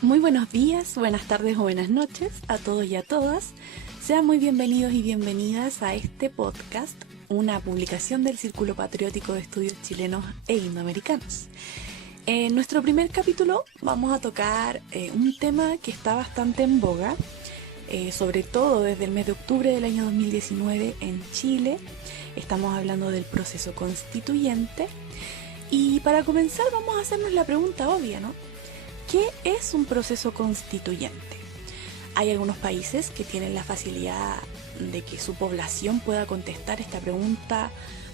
Muy buenos días, buenas tardes o buenas noches a todos y a todas. Sean muy bienvenidos y bienvenidas a este podcast, una publicación del Círculo Patriótico de Estudios Chilenos e Indoamericanos. En nuestro primer capítulo vamos a tocar un tema que está bastante en boga, sobre todo desde el mes de octubre del año 2019 en Chile. Estamos hablando del proceso constituyente y para comenzar vamos a hacernos la pregunta obvia, ¿no? ¿Qué es un proceso constituyente? Hay algunos países que tienen la facilidad de que su población pueda contestar esta pregunta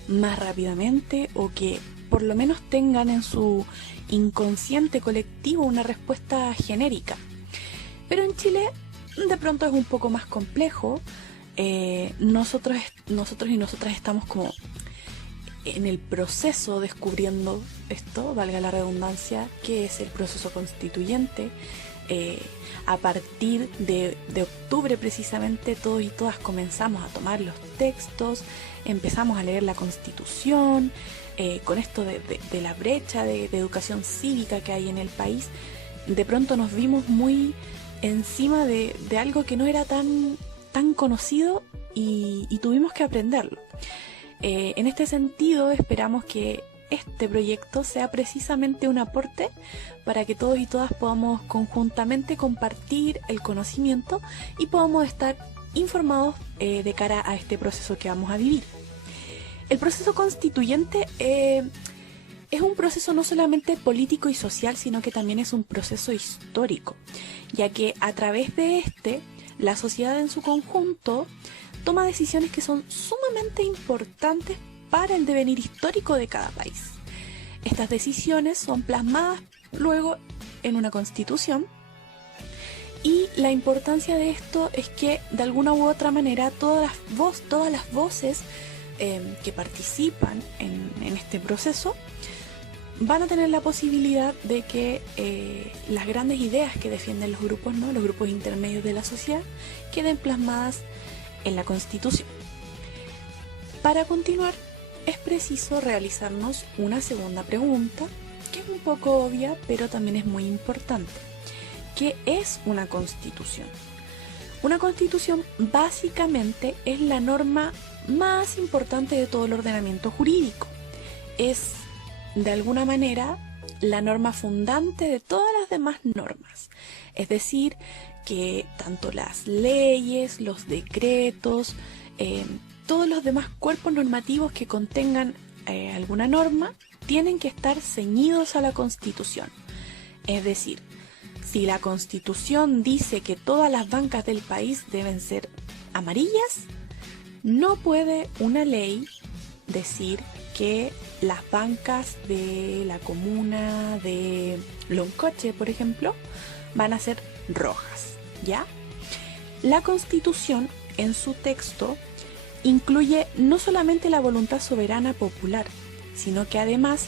más rápidamente o que por lo menos tengan en su inconsciente colectivo una respuesta genérica. Pero en Chile de pronto es un poco más complejo. Nosotros y nosotras estamos como en el proceso descubriendo esto, valga la redundancia, que es el proceso constituyente. A partir de octubre precisamente todos y todas comenzamos a tomar los textos, empezamos a leer la Constitución, con esto de la brecha de educación cívica que hay en el país, de pronto nos vimos muy encima de algo que no era tan conocido y tuvimos que aprenderlo. En este sentido esperamos que este proyecto sea precisamente un aporte para que todos y todas podamos conjuntamente compartir el conocimiento y podamos estar informados de cara a este proceso que vamos a vivir. El proceso constituyente es un proceso no solamente político y social, sino que también es un proceso histórico, ya que a través de la sociedad en su conjunto toma decisiones que son sumamente importantes para el devenir histórico de cada país. Estas decisiones son plasmadas luego en una constitución y la importancia de esto es que de alguna u otra manera todas las voces que participan en este proceso van a tener la posibilidad de que las grandes ideas que defienden los grupos, ¿no? Los grupos intermedios de la sociedad, queden plasmadas en la Constitución. Para continuar, es preciso realizarnos una segunda pregunta, que es un poco obvia, pero también es muy importante. ¿Qué es una Constitución? Una Constitución básicamente es la norma más importante de todo el ordenamiento jurídico. Es, de alguna manera, la norma fundante de todas las demás normas. Es decir, que tanto las leyes, los decretos, todos los demás cuerpos normativos que contengan alguna norma tienen que estar ceñidos a la Constitución. Es decir, si la Constitución dice que todas las bancas del país deben ser amarillas, no puede una ley decir que las bancas de la comuna de Loncoche, por ejemplo, van a ser rojas, ¿ya? La Constitución, en su texto, incluye no solamente la voluntad soberana popular, sino que además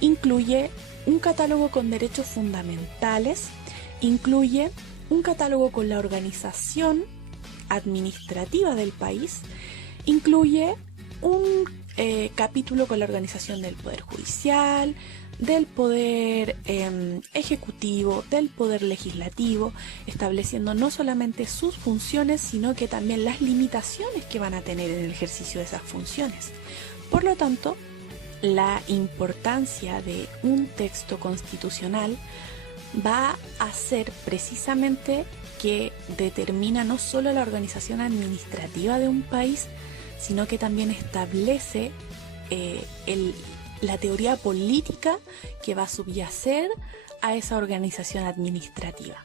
incluye un catálogo con derechos fundamentales, incluye un catálogo con la organización administrativa del país, incluye un capítulo con la organización del Poder Judicial, del Poder Ejecutivo, del Poder Legislativo, estableciendo no solamente sus funciones, sino que también las limitaciones que van a tener en el ejercicio de esas funciones. Por lo tanto, la importancia de un texto constitucional va a ser precisamente que determina no solo la organización administrativa de un país, sino que también establece la teoría política que va a subyacer a esa organización administrativa.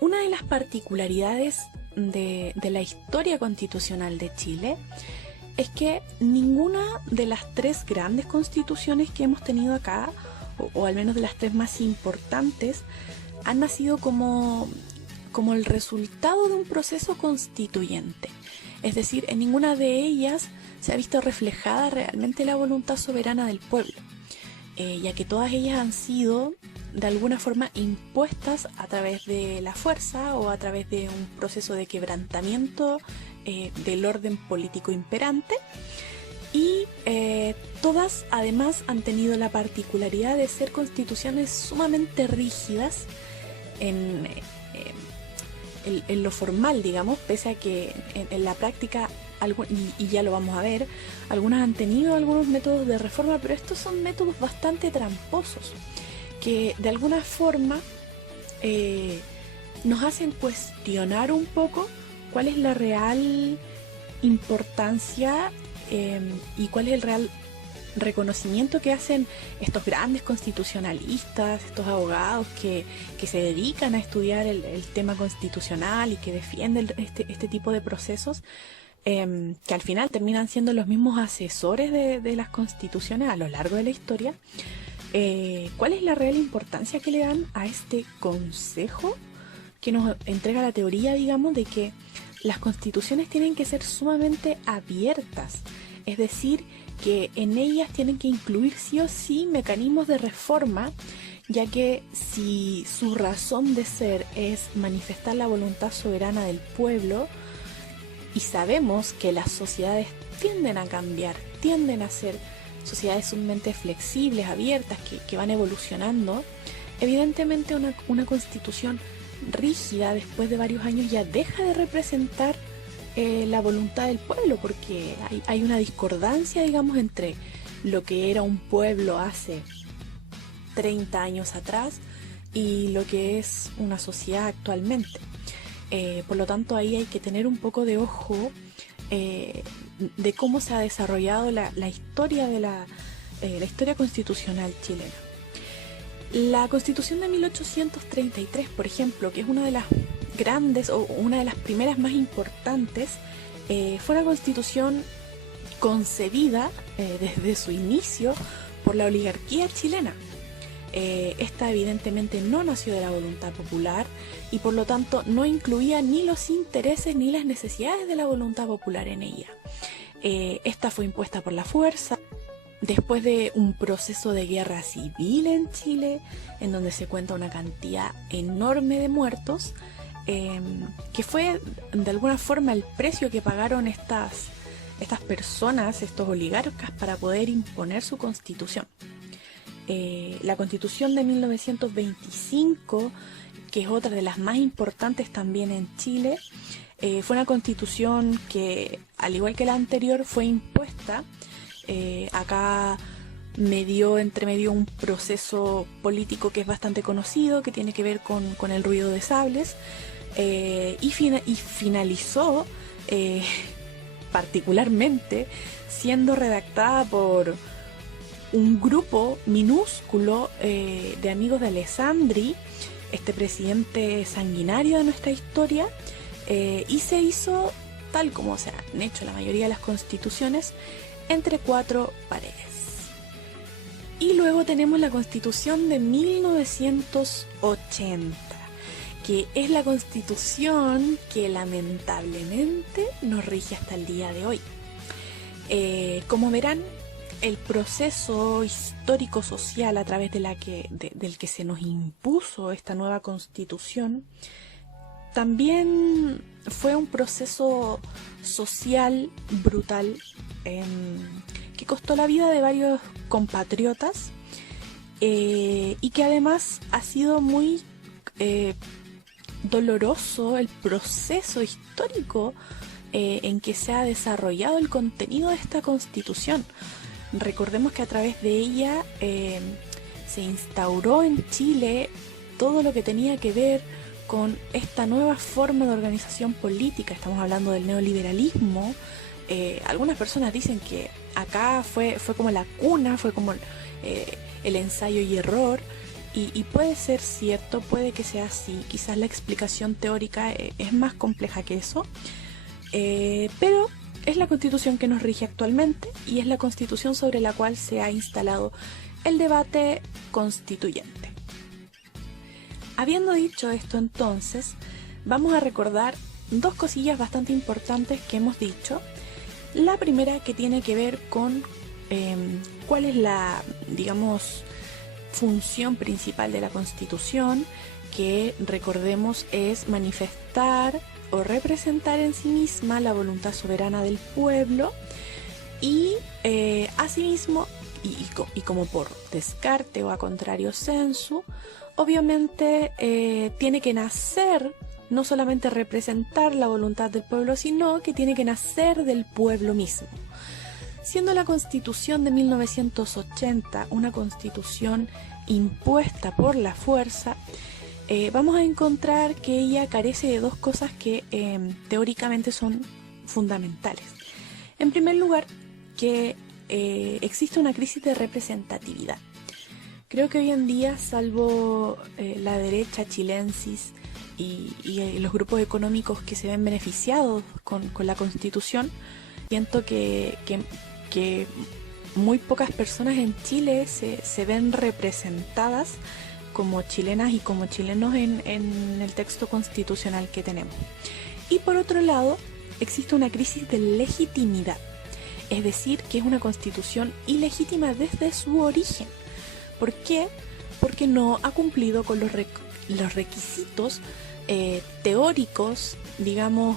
Una de las particularidades de la historia constitucional de Chile es que ninguna de las tres grandes constituciones que hemos tenido acá, o al menos de las tres más importantes, han nacido como el resultado de un proceso constituyente. Es decir, en ninguna de ellas se ha visto reflejada realmente la voluntad soberana del pueblo, ya que todas ellas han sido de alguna forma impuestas a través de la fuerza o a través de un proceso de quebrantamiento del orden político imperante y todas además han tenido la particularidad de ser constituciones sumamente rígidas en lo formal, digamos, pese a que en la práctica, y ya lo vamos a ver, algunas han tenido algunos métodos de reforma, pero estos son métodos bastante tramposos, que de alguna forma nos hacen cuestionar un poco cuál es la real importancia y cuál es el real reconocimiento que hacen estos grandes constitucionalistas, estos abogados que se dedican a estudiar el tema constitucional y que defienden este tipo de procesos, que al final terminan siendo los mismos asesores de las constituciones a lo largo de la historia. ¿Cuál es la real importancia que le dan a este consejo que nos entrega la teoría, digamos, de que las constituciones tienen que ser sumamente abiertas? Es decir, que en ellas tienen que incluir sí o sí mecanismos de reforma, ya que si su razón de ser es manifestar la voluntad soberana del pueblo, y sabemos que las sociedades tienden a cambiar, tienden a ser sociedades sumamente flexibles, abiertas, que van evolucionando, evidentemente una constitución rígida después de varios años ya deja de representar la voluntad del pueblo, porque hay una discordancia, digamos, entre lo que era un pueblo hace 30 años atrás y lo que es una sociedad actualmente. Por lo tanto, ahí hay que tener un poco de ojo de cómo se ha desarrollado la historia de la historia constitucional chilena. La Constitución de 1833, por ejemplo, que es una de las grandes o una de las primeras más importantes, fue una constitución concebida desde su inicio por la oligarquía chilena. Esta evidentemente no nació de la voluntad popular y por lo tanto no incluía ni los intereses ni las necesidades de la voluntad popular en ella. Esta fue impuesta por la fuerza después de un proceso de guerra civil en Chile, en donde se cuenta una cantidad enorme de muertos, que fue de alguna forma el precio que pagaron estas personas, estos oligarcas, para poder imponer su constitución. La Constitución de 1925, que es otra de las más importantes también en Chile, fue una constitución que, al igual que la anterior, fue impuesta. Acá entre medio un proceso político que es bastante conocido, que tiene que ver con el ruido de sables, y finalizó particularmente siendo redactada por un grupo minúsculo de amigos de Alessandri, este presidente sanguinario de nuestra historia, y se hizo tal como se han hecho la mayoría de las constituciones, entre 4 paredes. Y luego tenemos la Constitución de 1980, que es la constitución que lamentablemente nos rige hasta el día de hoy. Como verán, el proceso histórico-social a través del que se nos impuso esta nueva constitución también fue un proceso social brutal, que costó la vida de varios compatriotas, y que además ha sido muy doloroso el proceso histórico en que se ha desarrollado el contenido de esta constitución. Recordemos que a través de ella se instauró en Chile todo lo que tenía que ver con esta nueva forma de organización política. Estamos hablando del neoliberalismo. Algunas personas dicen que acá fue como la cuna, fue como el ensayo y error, y puede ser cierto, puede que sea así. Quizás la explicación teórica es más compleja que eso, pero es la constitución que nos rige actualmente y es la constitución sobre la cual se ha instalado el debate constituyente. Habiendo dicho esto, entonces, vamos a recordar 2 cosillas bastante importantes que hemos dicho. La primera, que tiene que ver con cuál es la, digamos, función principal de la Constitución, que recordemos es manifestar o representar en sí misma la voluntad soberana del pueblo. Y asimismo, y como por descarte o a contrario sensu, obviamente tiene que nacer, no solamente representar la voluntad del pueblo, sino que tiene que nacer del pueblo mismo. Siendo la Constitución de 1980 una constitución impuesta por la fuerza, vamos a encontrar que ella carece de dos cosas que teóricamente son fundamentales. En primer lugar, que existe una crisis de representatividad. Creo que hoy en día, salvo la derecha chilensis y los grupos económicos que se ven beneficiados con la Constitución, siento que muy pocas personas en Chile se ven representadas como chilenas y como chilenos en el texto constitucional que tenemos. Y por otro lado, existe una crisis de legitimidad, es decir, que es una constitución ilegítima desde su origen. ¿Por qué? Porque no ha cumplido con los requisitos teóricos, digamos,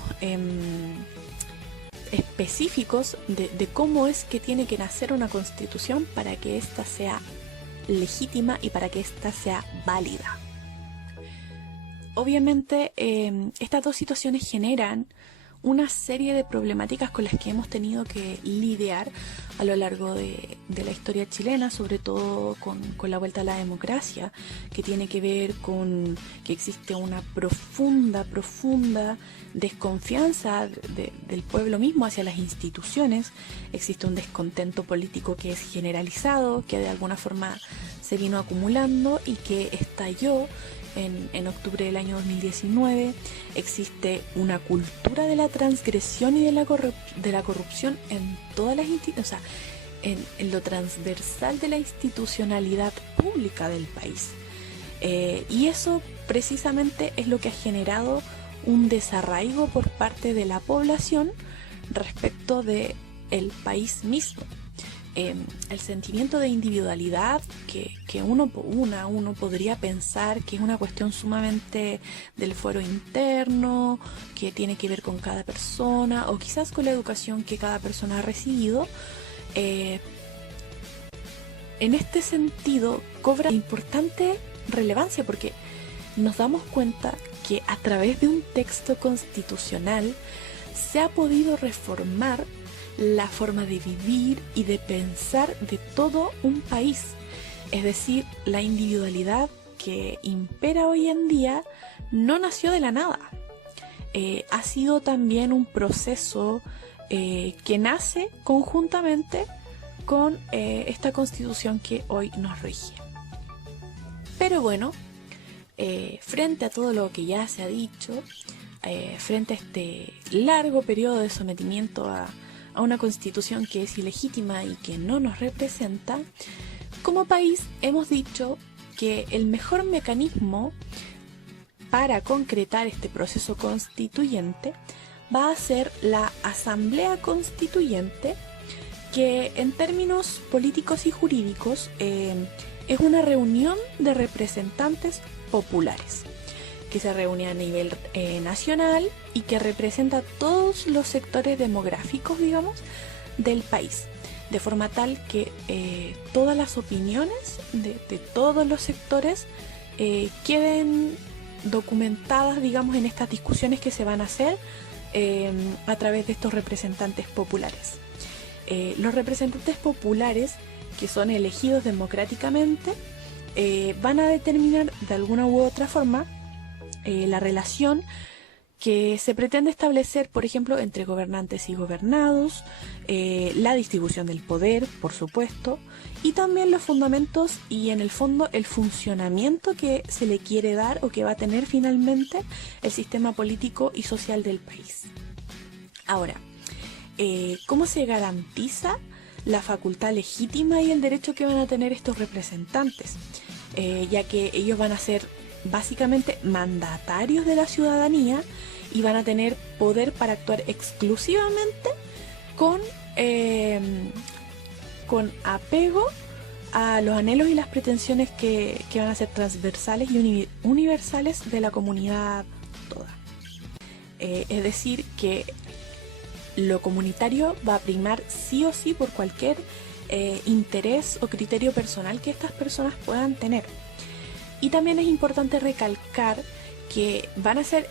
específicos de cómo es que tiene que nacer una constitución para que ésta sea legítima y para que ésta sea válida. Obviamente, estas dos situaciones generan una serie de problemáticas con las que hemos tenido que lidiar a lo largo de la historia chilena, sobre todo con la vuelta a la democracia, que tiene que ver con que existe una profunda desconfianza del pueblo mismo hacia las instituciones. Existe un descontento político que es generalizado, que de alguna forma se vino acumulando y que estalló en octubre del año 2019. Existe una cultura de la transgresión y de la corrupción en todas las instituciones, o sea, en lo transversal de la institucionalidad pública del país. Y eso precisamente es lo que ha generado un desarraigo por parte de la población respecto del país mismo. El sentimiento de individualidad que uno podría pensar que es una cuestión sumamente del fuero interno, que tiene que ver con cada persona o quizás con la educación que cada persona ha recibido, en este sentido cobra importante relevancia, porque nos damos cuenta que a través de un texto constitucional se ha podido reformar la forma de vivir y de pensar de todo un país. Es decir, la individualidad que impera hoy en día no nació de la nada. Ha sido también un proceso que nace conjuntamente con esta constitución que hoy nos rige. Pero bueno, frente a todo lo que ya se ha dicho, frente a este largo periodo de sometimiento a una constitución que es ilegítima y que no nos representa, como país hemos dicho que el mejor mecanismo para concretar este proceso constituyente va a ser la Asamblea Constituyente, que en términos políticos y jurídicos es una reunión de representantes populares que se reúne a nivel nacional y que representa todos los sectores demográficos, digamos, del país, de forma tal que todas las opiniones de todos los sectores queden documentadas, digamos, en estas discusiones que se van a hacer a través de estos representantes populares. Los representantes populares, que son elegidos democráticamente, van a determinar de alguna u otra forma la relación que se pretende establecer, por ejemplo, entre gobernantes y gobernados, la distribución del poder, por supuesto, y también los fundamentos y, en el fondo, el funcionamiento que se le quiere dar o que va a tener finalmente el sistema político y social del país. Ahora, ¿cómo se garantiza la facultad legítima y el derecho que van a tener estos representantes? Ya que ellos van a ser básicamente mandatarios de la ciudadanía y van a tener poder para actuar exclusivamente con apego a los anhelos y las pretensiones que van a ser transversales y universales de la comunidad toda. Es decir, que lo comunitario va a primar sí o sí por cualquier interés o criterio personal que estas personas puedan tener. Y también es importante recalcar que van a ser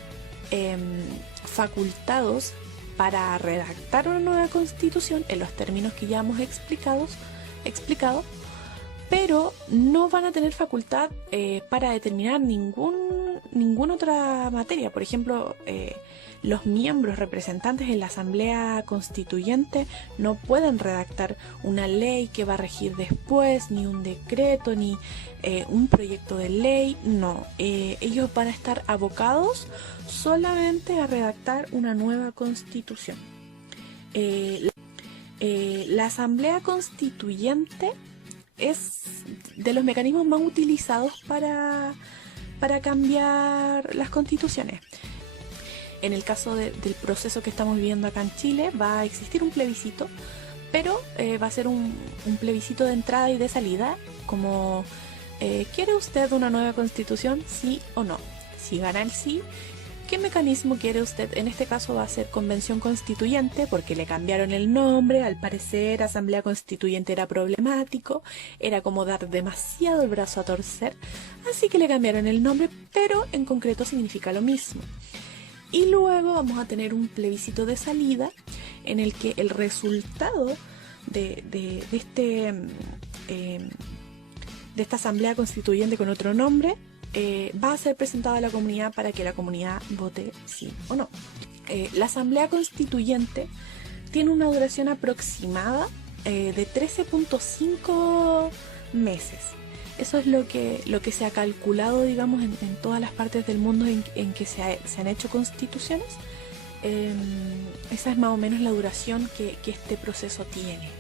facultados para redactar una nueva constitución en los términos que ya hemos explicado, pero no van a tener facultad para determinar ninguna otra materia. Por ejemplo, los miembros representantes en la Asamblea Constituyente no pueden redactar una ley que va a regir después, ni un decreto, ni un proyecto de ley. No, ellos van a estar abocados solamente a redactar una nueva constitución. La Asamblea Constituyente es de los mecanismos más utilizados para cambiar las constituciones. En el caso del proceso que estamos viviendo acá en Chile, va a existir un plebiscito, pero va a ser un plebiscito de entrada y de salida, como ¿quiere usted una nueva constitución? ¿Sí o no? Si gana el sí, ¿qué mecanismo quiere usted? En este caso va a ser convención constituyente, porque le cambiaron el nombre. Al parecer, asamblea constituyente era problemático, era como dar demasiado el brazo a torcer, así que le cambiaron el nombre, pero en concreto significa lo mismo. Y luego vamos a tener un plebiscito de salida en el que el resultado de esta asamblea constituyente con otro nombre va a ser presentado a la comunidad para que la comunidad vote sí o no. La asamblea constituyente tiene una duración aproximada de 13.5 meses. Eso es lo que se ha calculado, digamos, en todas las partes del mundo en que se han hecho constituciones. Esa es más o menos la duración que este proceso tiene.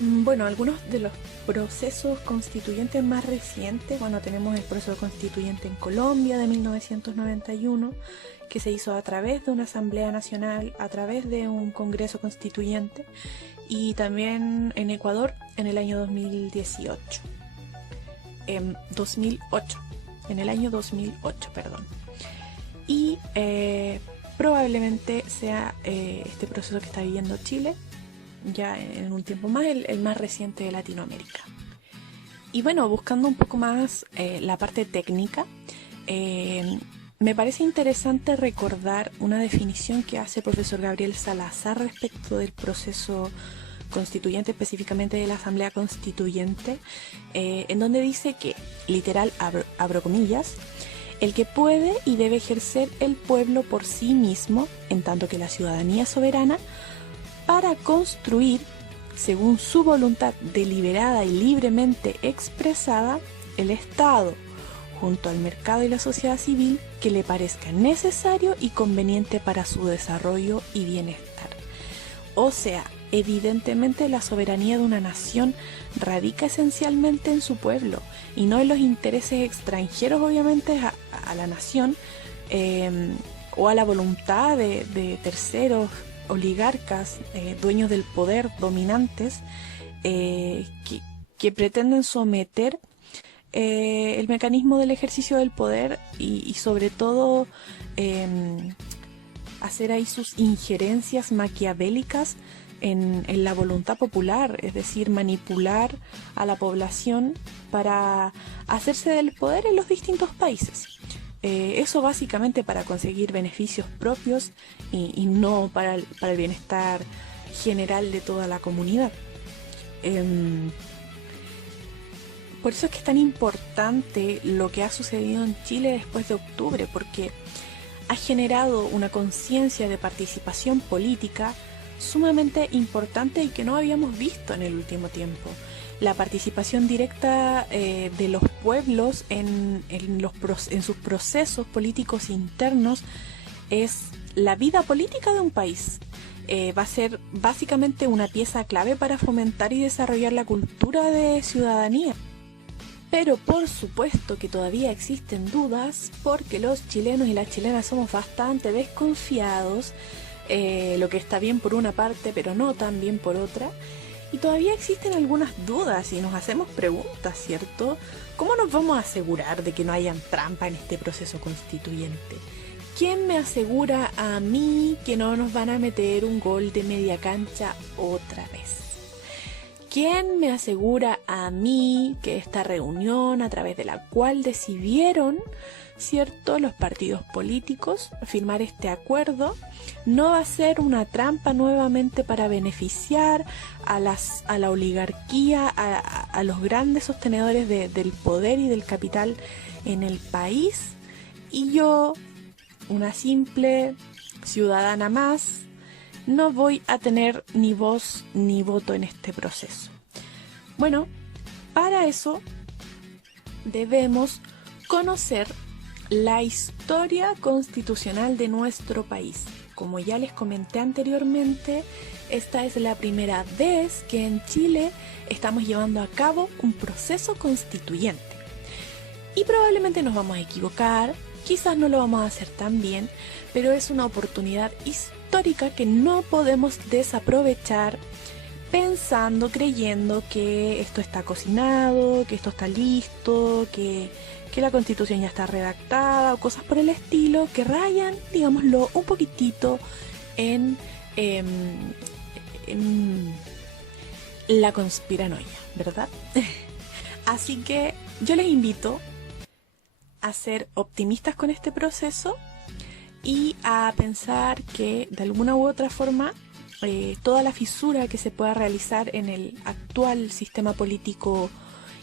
Bueno, algunos de los procesos constituyentes más recientes, tenemos el proceso constituyente en Colombia de 1991, que se hizo a través de una asamblea nacional, a través de un congreso constituyente, y también en Ecuador en el año 2018. En el año 2008, perdón. Y probablemente sea este proceso que está viviendo Chile ya en un tiempo más el más reciente de Latinoamérica. Y bueno, buscando un poco más la parte técnica, me parece interesante recordar una definición que hace el profesor Gabriel Salazar respecto del proceso constituyente, específicamente de la Asamblea Constituyente, en donde dice que, literal, abro comillas, el que puede y debe ejercer el pueblo por sí mismo, en tanto que la ciudadanía soberana, para construir, según su voluntad deliberada y libremente expresada, el Estado, junto al mercado y la sociedad civil, que le parezca necesario y conveniente para su desarrollo y bienestar. O sea, evidentemente la soberanía de una nación radica esencialmente en su pueblo y no en los intereses extranjeros, obviamente, a la nación o a la voluntad de terceros oligarcas, dueños del poder, dominantes, que pretenden someter el mecanismo del ejercicio del poder y sobre todo hacer ahí sus injerencias maquiavélicas en la voluntad popular, es decir, manipular a la población para hacerse del poder en los distintos países. Eso básicamente para conseguir beneficios propios y no para el bienestar general de toda la comunidad. Por eso es que es tan importante lo que ha sucedido en Chile después de octubre, porque ha generado una conciencia de participación política sumamente importante y que no habíamos visto en el último tiempo. La participación directa de los pueblos en sus procesos políticos internos es la vida política de un país. Va a ser básicamente una pieza clave para fomentar y desarrollar la cultura de ciudadanía. Pero por supuesto que todavía existen dudas, porque los chilenos y las chilenas somos bastante desconfiados, lo que está bien por una parte pero no tan bien por otra. Y todavía existen algunas dudas y nos hacemos preguntas, ¿cierto? ¿Cómo nos vamos a asegurar de que no hayan trampa en este proceso constituyente? ¿Quién me asegura a mí que no nos van a meter un gol de media cancha otra vez? ¿Quién me asegura a mí que esta reunión a través de la cual decidieron, cierto, los partidos políticos firmar este acuerdo no va a ser una trampa nuevamente para beneficiar a la oligarquía, a los grandes sostenedores del poder y del capital en el país? Y yo, una simple ciudadana más, no voy a tener ni voz ni voto en este proceso. Bueno, para eso debemos conocer la historia constitucional de nuestro país. Como ya les comenté anteriormente, esta es la primera vez que en Chile estamos llevando a cabo un proceso constituyente. Y probablemente nos vamos a equivocar, quizás no lo vamos a hacer tan bien, pero es una oportunidad histórica que no podemos desaprovechar pensando, creyendo que esto está cocinado, que esto está listo, que la Constitución ya está redactada o cosas por el estilo que rayan, digámoslo, un poquitito en la conspiranoia, ¿verdad? Así que yo les invito a ser optimistas con este proceso y a pensar que de alguna u otra forma toda la fisura que se pueda realizar en el actual sistema político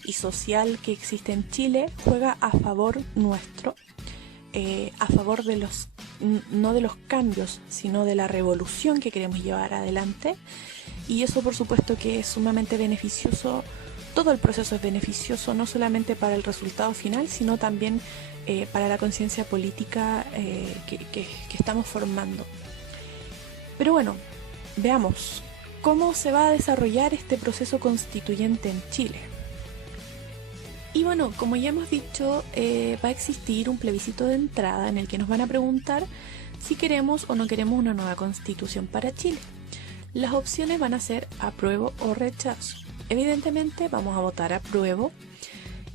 y social que existe en Chile juega a favor nuestro, a favor de no de los cambios, sino de la revolución que queremos llevar adelante, y eso por supuesto que es sumamente beneficioso. Todo el proceso es beneficioso no solamente para el resultado final, sino también para la conciencia política que estamos formando. Pero bueno, veamos cómo se va a desarrollar este proceso constituyente en Chile. Y bueno, como ya hemos dicho, va a existir un plebiscito de entrada en el que nos van a preguntar si queremos o no queremos una nueva constitución para Chile. Las opciones van a ser apruebo o rechazo. Evidentemente vamos a votar apruebo.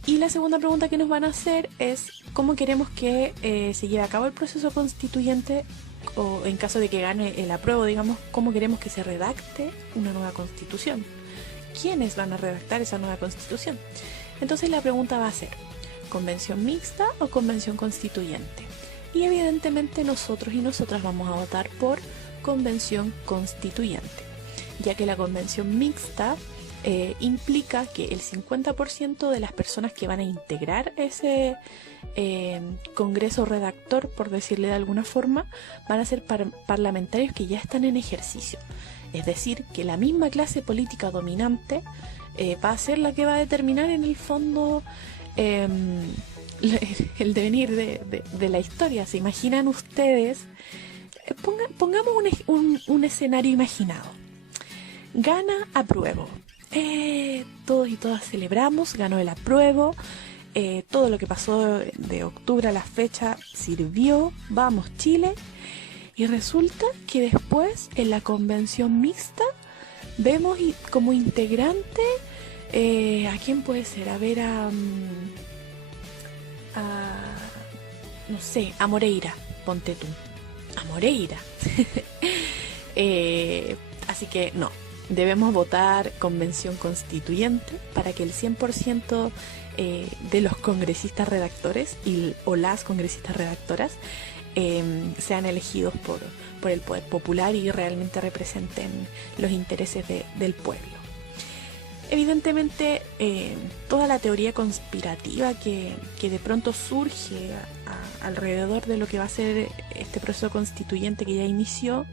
Y la segunda pregunta que nos van a hacer es cómo queremos que se lleve a cabo el proceso constituyente, o en caso de que gane el apruebo, digamos, cómo queremos que se redacte una nueva constitución. ¿Quiénes van a redactar esa nueva constitución? Entonces la pregunta va a ser, ¿convención mixta o convención constituyente? Y evidentemente nosotros y nosotras vamos a votar por convención constituyente, ya que la convención mixta implica que el 50% de las personas que van a integrar ese congreso redactor, por decirle de alguna forma, van a ser parlamentarios que ya están en ejercicio. Es decir, que la misma clase política dominante va a ser la que va a determinar en el fondo el devenir de la historia. ¿Se imaginan ustedes? Pongamos un escenario imaginado. Gana apruebo. Todos y todas celebramos, ganó el apruebo. Todo lo que pasó de octubre a la fecha sirvió. Vamos Chile. Y resulta que después en la convención mixta vemos como integrante ¿a quién puede ser? A ver, no sé, a Moreira, ponte tú. A Moreira. Así que no, debemos votar convención constituyente para que el 100% de los congresistas redactores o las congresistas redactoras sean elegidos por el poder popular y realmente representen los intereses del pueblo. Evidentemente, toda la teoría conspirativa que de pronto surge alrededor de lo que va a ser este proceso constituyente que ya inició,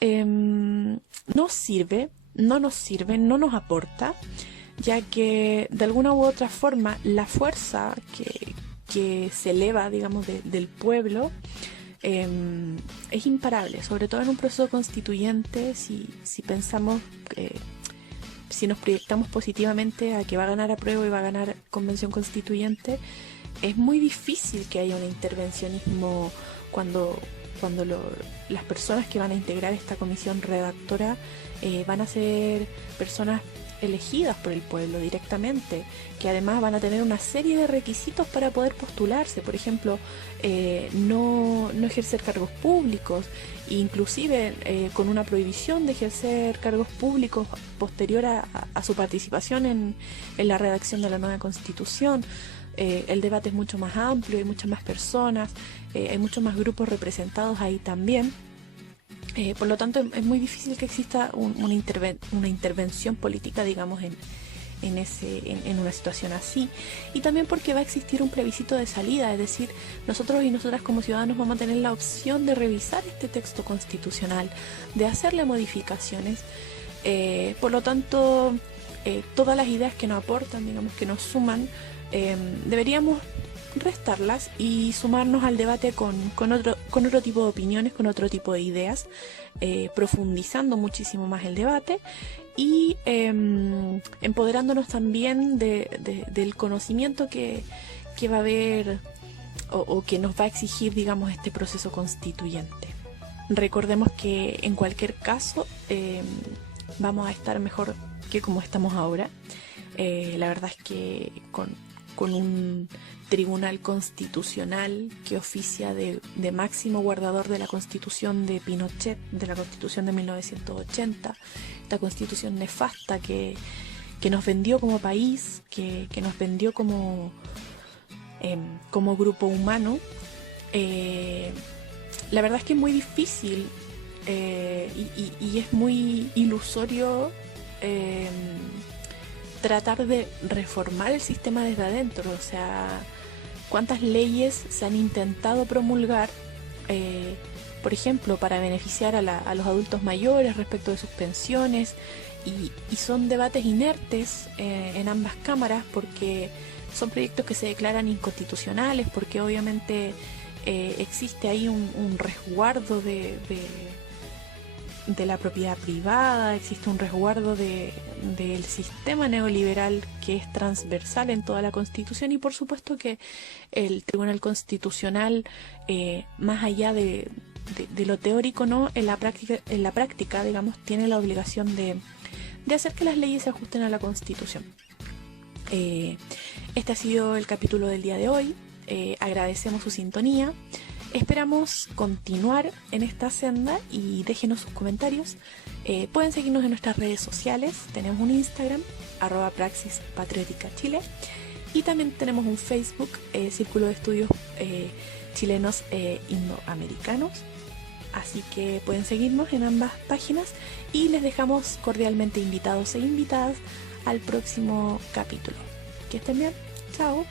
no nos sirve, no nos aporta, ya que de alguna u otra forma la fuerza que se eleva, digamos, del pueblo es imparable, sobre todo en un proceso constituyente. Si pensamos, si nos proyectamos positivamente a que va a ganar apruebo y va a ganar convención constituyente, es muy difícil que haya un intervencionismo cuando las personas que van a integrar esta comisión redactora van a ser personas elegidas por el pueblo directamente, que además van a tener una serie de requisitos para poder postularse, por ejemplo, no ejercer cargos públicos, inclusive con una prohibición de ejercer cargos públicos posterior a su participación en la redacción de la nueva Constitución. El debate es mucho más amplio, hay muchas más personas, hay muchos más grupos representados ahí también. Por lo tanto, es muy difícil que exista una intervención política, digamos, en una situación así. Y también porque va a existir un plebiscito de salida, es decir, nosotros y nosotras como ciudadanos vamos a tener la opción de revisar este texto constitucional, de hacerle modificaciones. Por lo tanto, todas las ideas que nos aportan, digamos, que nos suman, deberíamos restarlas y sumarnos al debate con otro tipo de opiniones, con otro tipo de ideas, profundizando muchísimo más el debate y empoderándonos también del conocimiento que va a haber o que nos va a exigir, digamos, este proceso constituyente. Recordemos que en cualquier caso vamos a estar mejor que como estamos ahora. La verdad es que con un tribunal constitucional que oficia de máximo guardador de la Constitución de Pinochet, de la Constitución de 1980, esta Constitución nefasta que nos vendió como país, que nos vendió como grupo humano. La verdad es que es muy difícil y es muy ilusorio tratar de reformar el sistema desde adentro. O sea, cuántas leyes se han intentado promulgar, por ejemplo, para beneficiar a los adultos mayores respecto de sus pensiones, y son debates inertes en ambas cámaras, porque son proyectos que se declaran inconstitucionales, porque obviamente existe ahí un resguardo de la propiedad privada, existe un resguardo del sistema neoliberal que es transversal en toda la Constitución, y por supuesto que el Tribunal Constitucional, más allá de lo teórico, ¿no? En la práctica, digamos, tiene la obligación de hacer que las leyes se ajusten a la Constitución. Este ha sido el capítulo del día de hoy. Agradecemos su sintonía. Esperamos continuar en esta senda y déjenos sus comentarios. Pueden seguirnos en nuestras redes sociales. Tenemos un Instagram, @praxispatriótica_chile, y también tenemos un Facebook, Círculo de Estudios Chilenos e Indoamericanos. Así que pueden seguirnos en ambas páginas y les dejamos cordialmente invitados e invitadas al próximo capítulo. Que estén bien. Chao.